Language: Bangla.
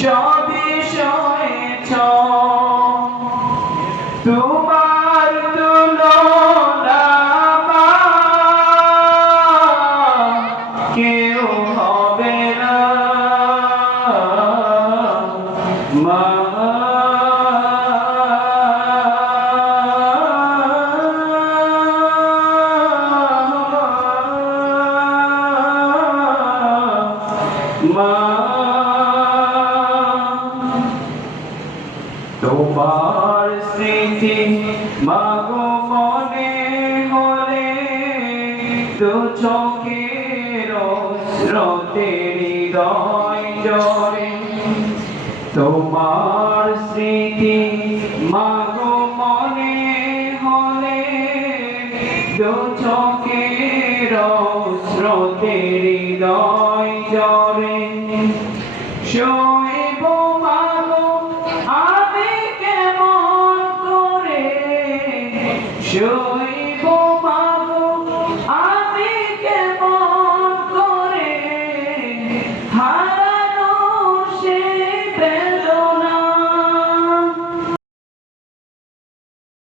সবে সয়েছ। তোমার তুলনা কেউ হবে না। মা মা তোমার স্মৃতি মাগো মনে হলে দু চোখের স্রোতে জরে। তোমার স্মৃতি মাগো মনে হলে দু চোখের স্রোতে জরে। শৈব শৈব মাগো আমি কেমন করে হার